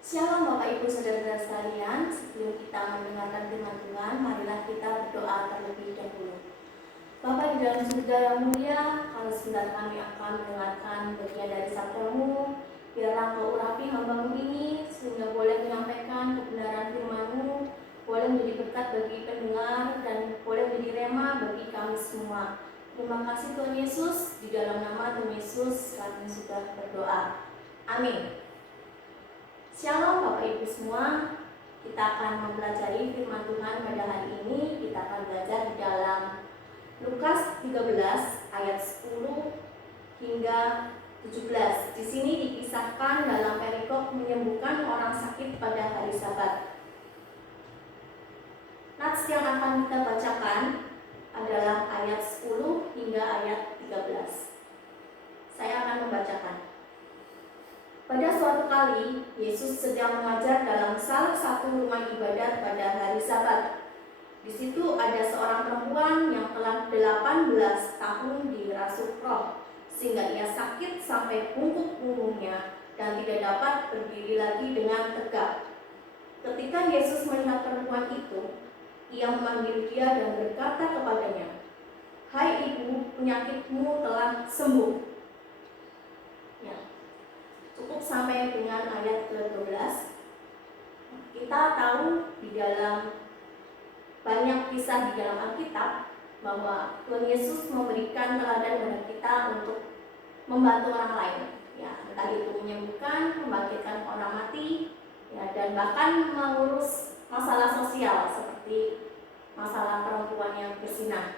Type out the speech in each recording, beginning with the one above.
Shalom Bapak Ibu Saudara-saudara sekalian, sebelum kita mendengarkan firman Tuhan, marilah kita berdoa terlebih dahulu. Bapa di dalam surga yang mulia, kalau sebentar kami akan mendengarkan bagian dari sabda-Mu, biarlah Kau urapi hamba-Mu ini, sehingga boleh menyampaikan kebenaran firman-Mu, boleh menjadi berkat bagi pendengar, dan boleh menjadi rema bagi kami semua. Terima kasih Tuhan Yesus, di dalam nama Tuhan Yesus kami sudah berdoa. Amin. Shalom Bapak Ibu semua, kita akan mempelajari firman Tuhan pada hari ini. Kita akan belajar di dalam Lukas 13 ayat 10 hingga 17. Di sini dikisahkan dalam perikop menyembuhkan orang sakit pada hari Sabat. Nats yang akan kita bacakan adalah ayat 10 hingga ayat 13. Saya akan membacakan. Pada suatu kali, Yesus sedang mengajar dalam salah satu rumah ibadat pada hari Sabat. Di situ ada seorang perempuan yang telah 18 tahun dirasuk roh, sehingga ia sakit sampai bungkuk punggungnya dan tidak dapat berdiri lagi dengan tegak. Ketika Yesus melihat perempuan itu, ia memanggil dia dan berkata kepadanya, "Hai ibu, penyakitmu telah sembuh." Ya. Cukup sampai dengan ayat ke-12. Kita tahu di dalam banyak kisah di dalam Alkitab bahwa Tuhan Yesus memberikan teladan kepada kita untuk membantu orang lain, ya, entah itu menyembuhkan, membangkitkan orang mati, ya, dan bahkan mengurus masalah sosial seperti masalah perempuan yang berzinah.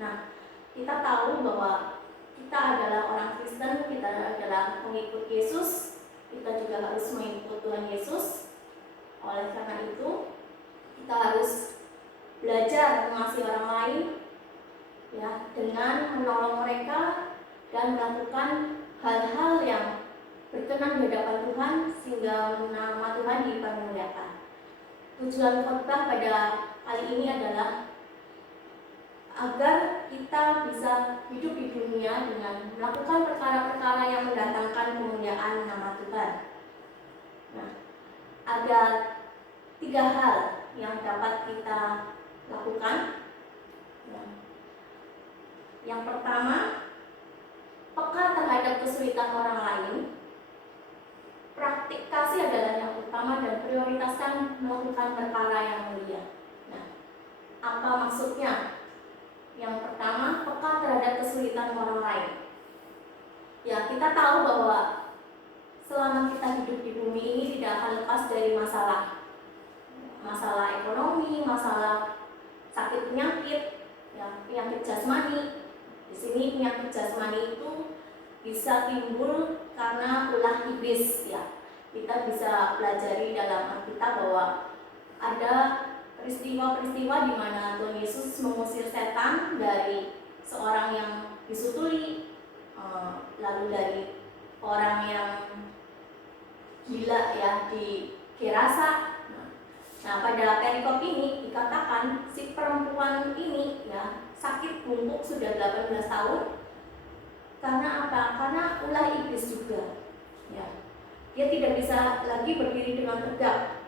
Nah, kita tahu bahwa kita adalah orang Kristen, kita adalah pengikut Yesus, kita juga harus mengikut Tuhan Yesus. Oleh karena itu, kita harus belajar mengasihi orang lain, ya, dengan menolong mereka dan melakukan hal-hal yang berkenan di hadapan Tuhan sehingga nama Tuhan dipermuliakan. Tujuan khotbah pada kali ini adalah agar kita bisa hidup di dunia dengan melakukan perkara-perkara yang mendatangkan kemuliaan nama Tuhan. Nah, ada 3 hal yang dapat kita lakukan. Yang pertama, peka terhadap kesulitan orang lain. Praktik kasih adalah yang utama dan prioritaskan melakukan perkara yang mulia. Nah, apa maksudnya? Yang pertama, peka terhadap kesulitan orang lain. Ya, kita tahu bahwa selama kita hidup di bumi ini tidak akan lepas dari masalah ekonomi, masalah sakit penyakit, ya, penyakit jasmani. Di sini penyakit jasmani itu bisa timbul karena ulah iblis, ya. Kita bisa pelajari dalam Alkitab bahwa ada peristiwa-peristiwa di mana Tuhan Yesus mengusir setan dari seorang yang disutuli, lalu dari orang yang gila, ya, di Gerasa. Nah, pada perikop ini dikatakan si perempuan ini, ya, sakit bungkuk sudah 18 tahun. Karena apa? Karena ulah iblis juga, ya. Dia tidak bisa lagi berdiri dengan tegak.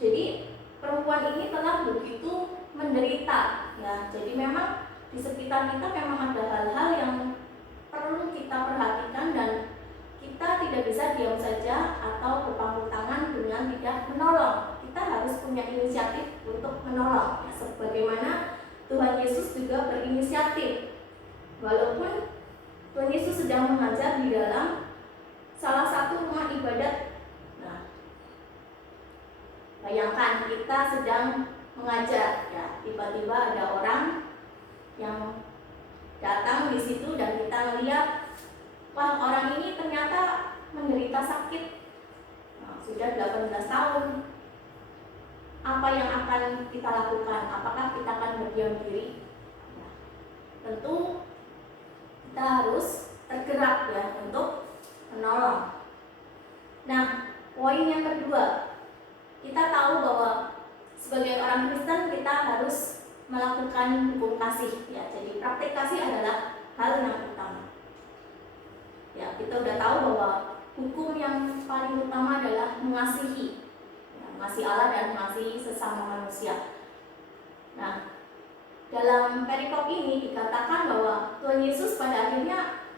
Jadi perempuan ini telah begitu menderita, ya. Jadi memang di sekitar kita memang ada hal-hal yang perlu kita perhatikan dan kita tidak bisa diam saja atau berpangku tangan dengan tidak menolong. Kita harus punya inisiatif untuk menolong, ya, sebagaimana Tuhan Yesus juga berinisiatif. Walaupun Tuhan Yesus sedang mengajar di dalam salah satu rumah ibadat. Bayangkan kita sedang mengajar, ya, tiba-tiba ada orang yang datang di situ dan kita melihat, wah, orang ini ternyata menderita sakit, sudah 18 tahun. Apa yang akan kita lakukan? Apakah kita akan berdiam diri? Nah, tentu kita harus tergerak, ya, untuk menolong. Nah, poin yang kedua, kita tahu bahwa sebagai orang Kristen kita harus melakukan hukum kasih, ya. Jadi praktik kasih adalah hal yang utama. Ya, kita udah tahu bahwa hukum yang paling utama adalah mengasihi, mengasihi Allah dan mengasihi sesama manusia. Nah, dalam perikop ini dikatakan bahwa Tuhan Yesus pada akhirnya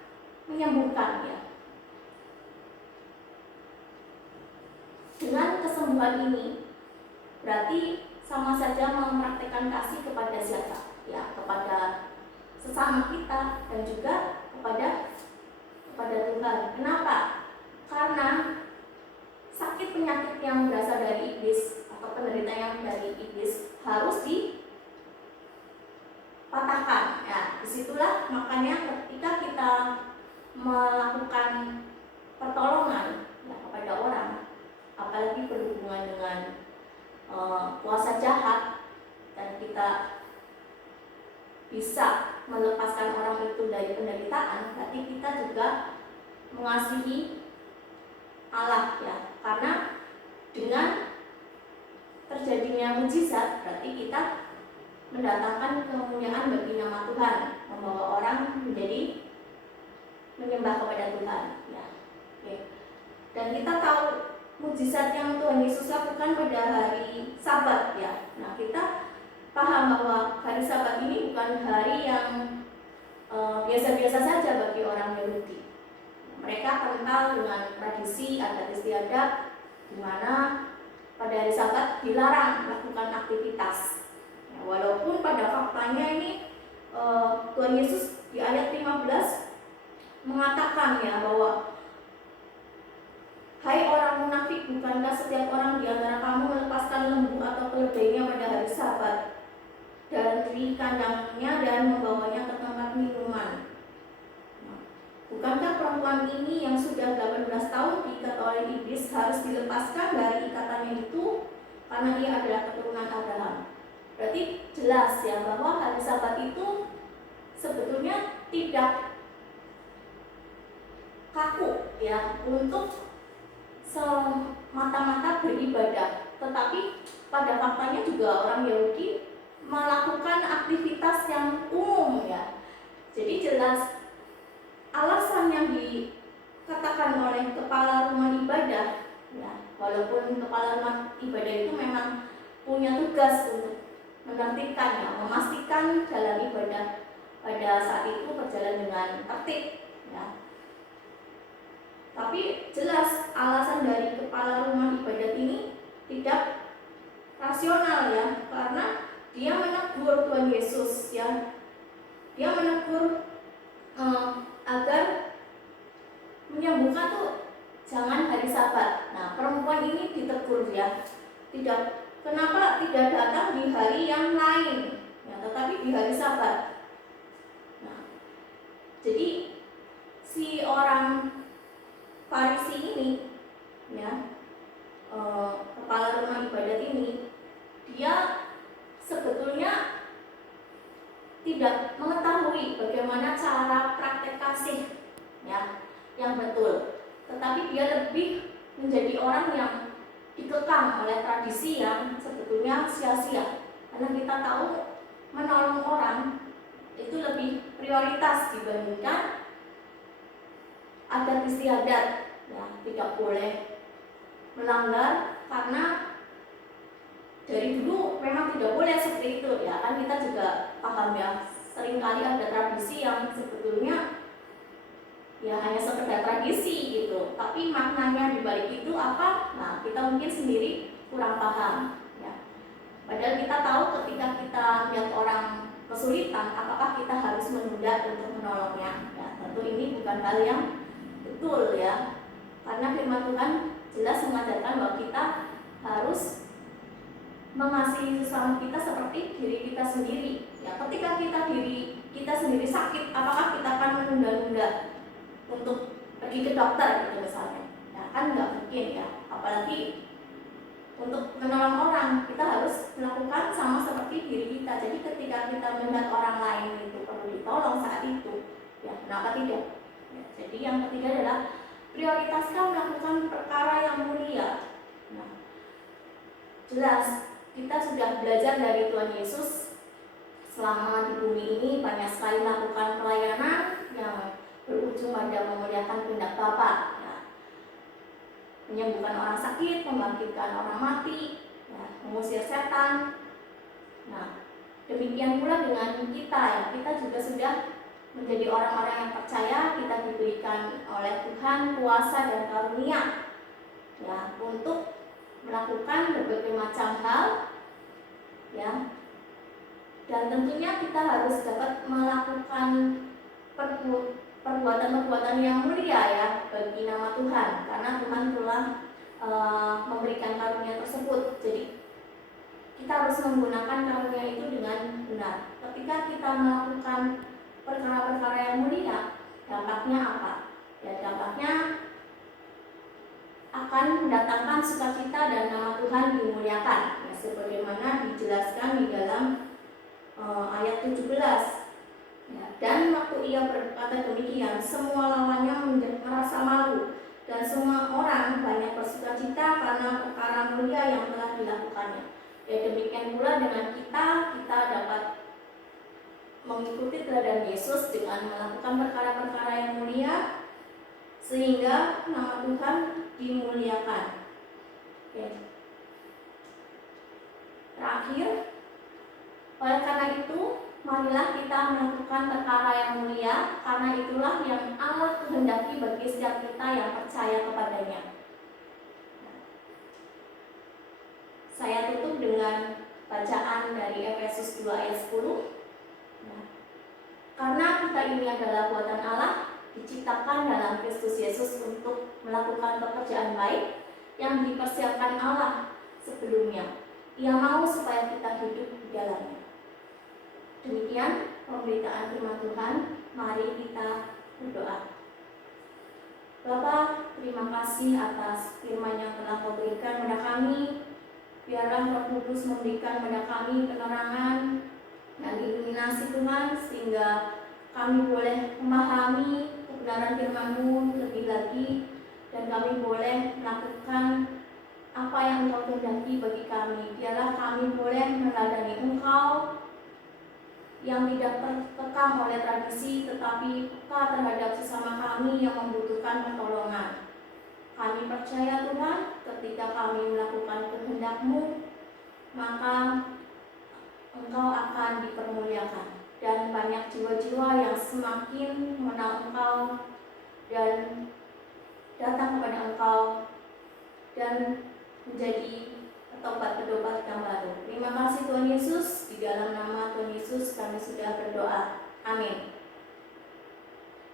menyembuhkan, ya. Dengan kesembuhan ini berarti sama saja mempraktikkan kasih kepada siapa? Ya, kepada sesama kita dan juga kepada Tuhan. Kenapa? Karena sakit penyakit yang berasal dari iblis atau penderitaan yang dari iblis harus dipatahkan. Ya, disitulah makanya ketika kita melakukan pertolongan, ya, kepada orang, apalagi berhubungan dengan kuasa jahat, dan kita bisa melepaskan orang itu dari penderitaan, berarti kita juga mengasihi Allah, ya. Karena dengan terjadinya mujizat berarti kita mendatangkan kemuliaan bagi nama Tuhan, membawa orang menjadi menyembah kepada Tuhan, ya. Oke. Dan kita tahu mujizat yang Tuhan Yesus lakukan pada hari Sabat, ya. Nah, kita paham bahwa hari Sabat ini bukan hari yang biasa-biasa saja bagi orang Yahudi. Mereka kental dengan tradisi adat istiadat di mana pada hari Sabat dilarang melakukan aktivitas. Ya, walaupun pada faktanya ini Tuhan Yesus di ayat 15 mengatakan, ya, bahwa hai orang munafik, bukankah setiap orang di antara kamu melepaskan lembu atau keledainya pada hari Sabat dari kandangnya dan membawanya ke tempat minuman? Bukankah perempuan ini yang sudah 18 tahun diikat oleh iblis harus dilepaskan dari ikatannya itu karena dia adalah keturunan Abraham? Berarti jelas, ya, bahwa hari Sabat itu sebetulnya tidak kaku, ya, untuk semata-mata beribadah, tetapi pada faktanya juga orang Yahudi melakukan aktivitas yang umum, ya. Jadi jelas alasan yang dikatakan oleh kepala rumah ibadah, ya, walaupun kepala rumah ibadah itu memang punya tugas untuk menertibkan, ya, memastikan dalam ibadah pada saat itu berjalan dengan tertib, ya. Tapi jelas alasan dari kepala rumah ibadat ini tidak rasional, ya, karena dia menegur Tuhan Yesus, ya. Dia menegur agar menyembuhkan tuh jangan hari Sabat. Nah, perempuan ini ditegur, ya. Kenapa tidak datang di hari yang lain, ya, tetapi di hari Sabat. Nah, jadi si orang Farisi ini, ya, kepala rumah ibadat ini, dia sebetulnya tidak mengetahui bagaimana cara praktek kasih, ya, yang betul, tetapi dia lebih menjadi orang yang dikekang oleh tradisi yang sebetulnya sia-sia, karena kita tahu menolong orang itu lebih prioritas dibandingkan adat istiadat, ya. Tidak boleh melanggar karena dari dulu memang tidak boleh seperti itu, ya, kan kita juga paham, ya, seringkali ada tradisi yang sebetulnya ya hanya sekedar tradisi gitu, tapi maknanya di balik itu apa? Nah, kita mungkin sendiri kurang paham, ya. Padahal kita tahu ketika kita lihat orang kesulitan, apakah kita harus menunda untuk menolongnya? Ya, tentu ini bukan hal yang betul, ya, karena firman Tuhan jelas mengajarkan bahwa kita harus mengasihi sesama kita seperti diri kita sendiri, ya. Ketika diri kita sendiri sakit, apakah kita akan menunda-nunda untuk pergi ke dokter gitu misalnya? Ya, kan nggak mungkin, ya. Apalagi untuk menolong orang, kita harus melakukan sama seperti diri kita. Jadi ketika kita melihat orang lain itu perlu ditolong saat itu, ya, kenapa tidak? Ya, jadi yang ketiga adalah prioritaskan melakukan perkara yang mulia. Nah, jelas kita sudah belajar dari Tuhan Yesus selama di bumi ini banyak sekali melakukan pelayanan yang berujung pada memuliakan kehendak Bapa, ya. menyembuhkan orang sakit, membangkitkan orang mati, ya, mengusir setan. Nah, demikian pula dengan kita, ya, kita juga sudah menjadi orang-orang yang percaya, kita diberikan oleh Tuhan kuasa dan karunia, ya, untuk melakukan berbagai macam hal, ya. Dan tentunya kita harus dapat melakukan perbuatan-perbuatan yang mulia, ya, bagi nama Tuhan, karena Tuhan telah memberikan karunia tersebut. Jadi kita harus menggunakan karunia itu dengan benar. Ketika kita melakukan perkara-perkara yang mulia, dampaknya apa? Ya, dampaknya akan mendatangkan sukacita dan nama Tuhan dimuliakan, ya, sebagaimana dijelaskan di dalam ayat 17. Ya, dan waktu ia berkata demikian, semua lawannya merasa malu, dan semua orang banyak bersukacita karena perkara mulia yang telah dilakukannya. Ya, demikian pula dengan kita dapat mengikuti teladan Yesus dengan melakukan perkara-perkara yang mulia, sehingga nama Tuhan dimuliakan. Oke. Terakhir, oleh karena itu, marilah kita melakukan perkara yang mulia, karena itulah yang Allah kehendaki bagi setiap kita yang percaya kepadanya. Saya tutup dengan bacaan dari Efesus 2 ayat 10. Karena kita ini adalah buatan Allah, diciptakan dalam Kristus Yesus untuk melakukan pekerjaan baik yang dipersiapkan Allah sebelumnya. Ia mau supaya kita hidup di dalamnya. Demikian pemberitaan firman Tuhan. Mari kita berdoa. Bapa, terima kasih atas firman yang telah Kau berikan kepada kami. Biarlah Roh Kudus memberikan kepada kami penerangan dan iluminasi Tuhan, sehingga kami boleh memahami kebenaran firman-Mu lebih lagi, dan kami boleh melakukan apa yang Engkau kehendaki bagi kami. Biarlah kami boleh meneladani Engkau yang tidak terkekang oleh tradisi, tetapi peka terhadap sesama kami yang membutuhkan pertolongan. Kami percaya Tuhan, ketika kami melakukan kehendak-Mu, maka Engkau akan dipermuliakan, dan banyak jiwa-jiwa yang semakin mengenal Engkau dan datang kepada Engkau dan menjadi tobat-tobat yang baru. Terima kasih Tuhan Yesus, di dalam nama Tuhan Yesus kami sudah berdoa. Amin.